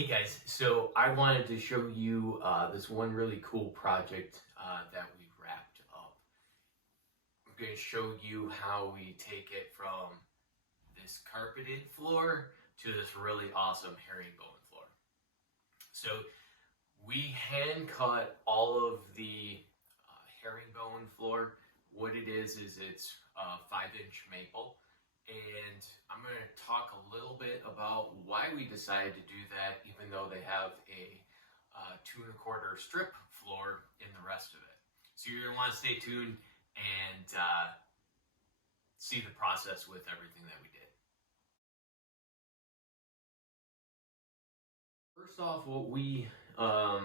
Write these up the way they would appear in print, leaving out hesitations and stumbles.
Hey guys, so I wanted to show you this one really cool project that we wrapped up. I'm going to show you how we take it from this carpeted floor to this really awesome herringbone floor. So we hand cut all of the herringbone floor. What it is it's 5-inch maple. And I'm going to talk a little bit about why we decided to do that, even though they have a 2¼ strip floor in the rest of it. So you're going to want to stay tuned and see the process with everything that we did. First off, what we had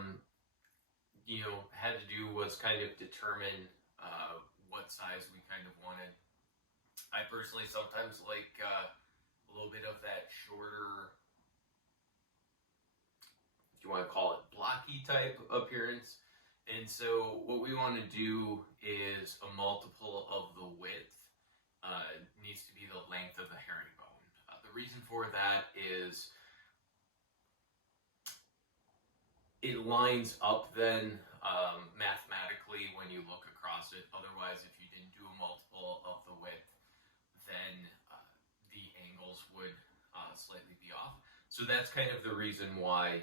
to do was kind of determine what size we kind of wanted. I personally sometimes like a little bit of that shorter, if you want to call it blocky type appearance. And so what we want to do is a multiple of the width. It needs to be the length of the herringbone. The reason for that is it lines up then mathematically when you look across it. Otherwise, if you didn't do a multiple of the width, then the angles would slightly be off. So that's kind of the reason why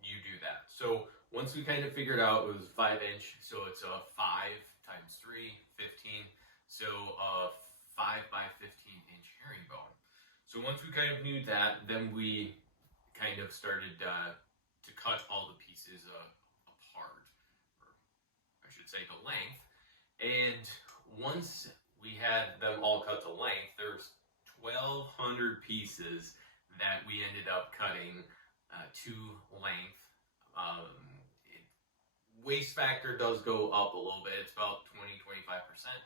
you do that. So once we kind of figured out it was 5-inch, so it's a 5 times 3, 15. So a 5 by 15-inch herringbone. So once we kind of knew that, then we kind of started to cut all the pieces apart, or I should say the length. And once we had them all cut to length, there's 1,200 pieces that we ended up cutting to length. Waste factor does go up a little bit. It's about 20-25%.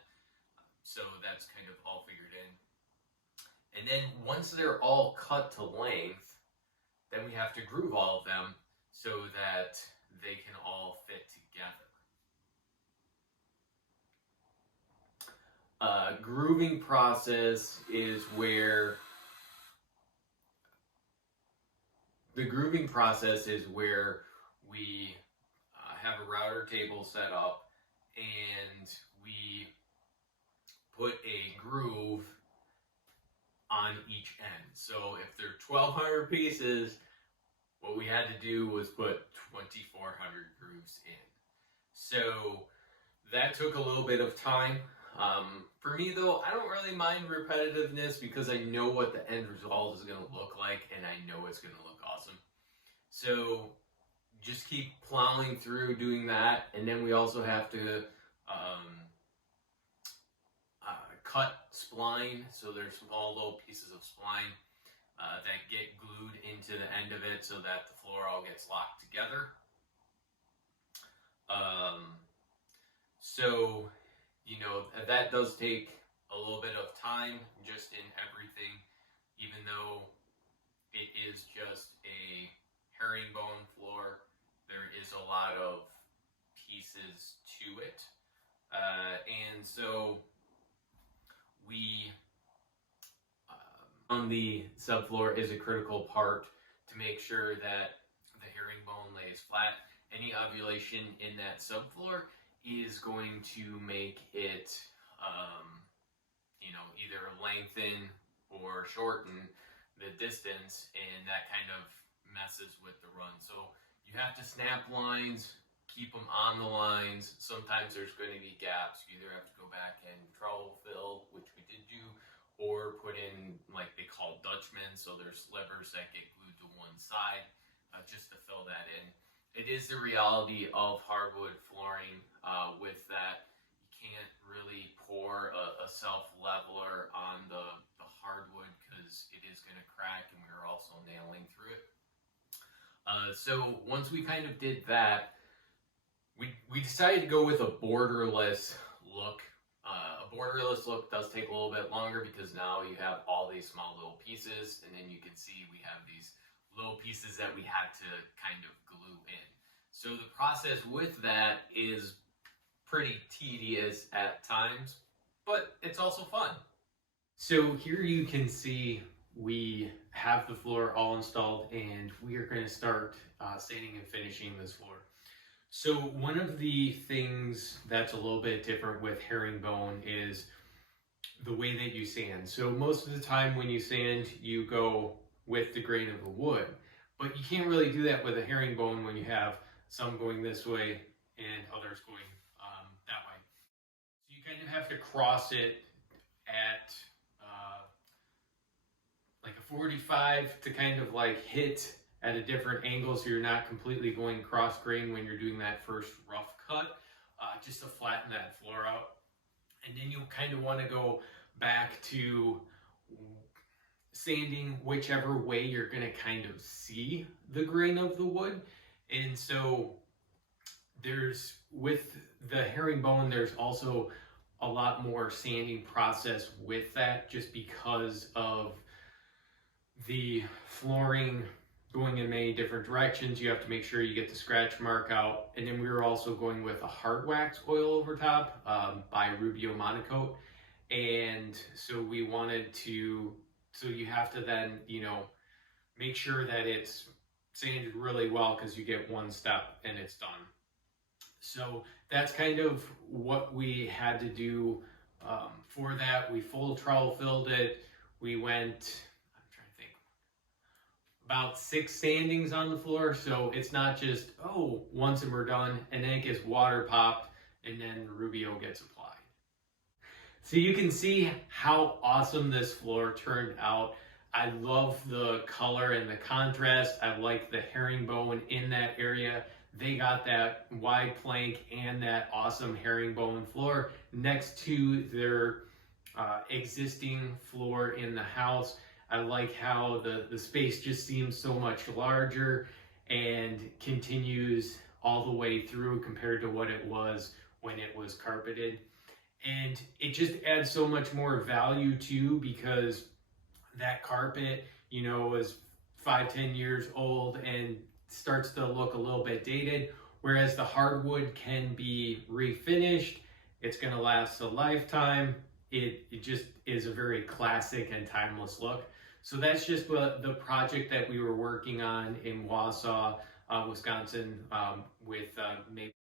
So that's kind of all figured in. And then once they're all cut to length, then we have to groove all of them so that they can all fit together. Grooving process is where we have a router table set up and we put a groove on each end. So if there are 1,200 pieces, what we had to do was put 2,400 grooves in. So that took a little bit of time. For me though, I don't really mind repetitiveness because I know what the end result is going to look like and I know it's going to look awesome. So just keep plowing through doing that. And then we also have to cut spline. So there's small little pieces of spline that get glued into the end of it so that the floor all gets locked together. So that does take a little bit of time just in everything, even though it is just a herringbone floor, there is a lot of pieces to it. And so we, on the subfloor is a critical part to make sure that the herringbone lays flat. Any ovulation in that subfloor is going to make it either lengthen or shorten the distance, and that kind of messes with the run. So you have to snap lines, keep them on the lines. Sometimes there's going to be gaps. You either have to go back and trowel fill, which we did do, or put in like they call Dutchmen, so there's slivers that get glued to one side just to fill that in. It is the reality of hardwood flooring with that. You can't really pour a self-leveler on the hardwood because it is going to crack, and we were also nailing through it. So once we kind of did that, we decided to go with a borderless look. A borderless look does take a little bit longer because now you have all these small little pieces, and then you can see we have these little pieces that we had to kind of glue in. So the process with that is pretty tedious at times, but it's also fun. So here you can see we have the floor all installed, and we are going to start sanding and finishing this floor. So one of the things that's a little bit different with herringbone is the way that you sand. So most of the time when you sand, you go with the grain of the wood, but you can't really do that with a herringbone when you have some going this way and others going that way. So you kind of have to cross it at like a 45 to kind of like hit at a different angle, so you're not completely going cross grain when you're doing that first rough cut, just to flatten that floor out. And then you kind of want to go back to sanding whichever way you're going to kind of see the grain of the wood. And so there's, with the herringbone, there's also a lot more sanding process with that, just because of the flooring going in many different directions. You have to make sure you get the scratch mark out. And then we were also going with a hard wax oil over top by Rubio Monocoat. And so we wanted to, so you have to then, you know, make sure that it's sanded really well, because you get one step and it's done. So that's kind of what we had to do for that. We full trowel filled it. We went, about 6 sandings on the floor, so it's not just, oh, once and we're done, and then it gets water popped, and then Rubio gets applied. So you can see how awesome this floor turned out. I love the color and the contrast. I like the herringbone in that area. They got that wide plank and that awesome herringbone floor next to their existing floor in the house. I like how the space just seems so much larger and continues all the way through compared to what it was when it was carpeted. And it just adds so much more value too, because that carpet, you know, is 5-10 years old and starts to look a little bit dated, whereas the hardwood can be refinished. It's going to last a lifetime. It just is a very classic and timeless look. So that's just the project that we were working on in Wausau, Wisconsin, with Maple.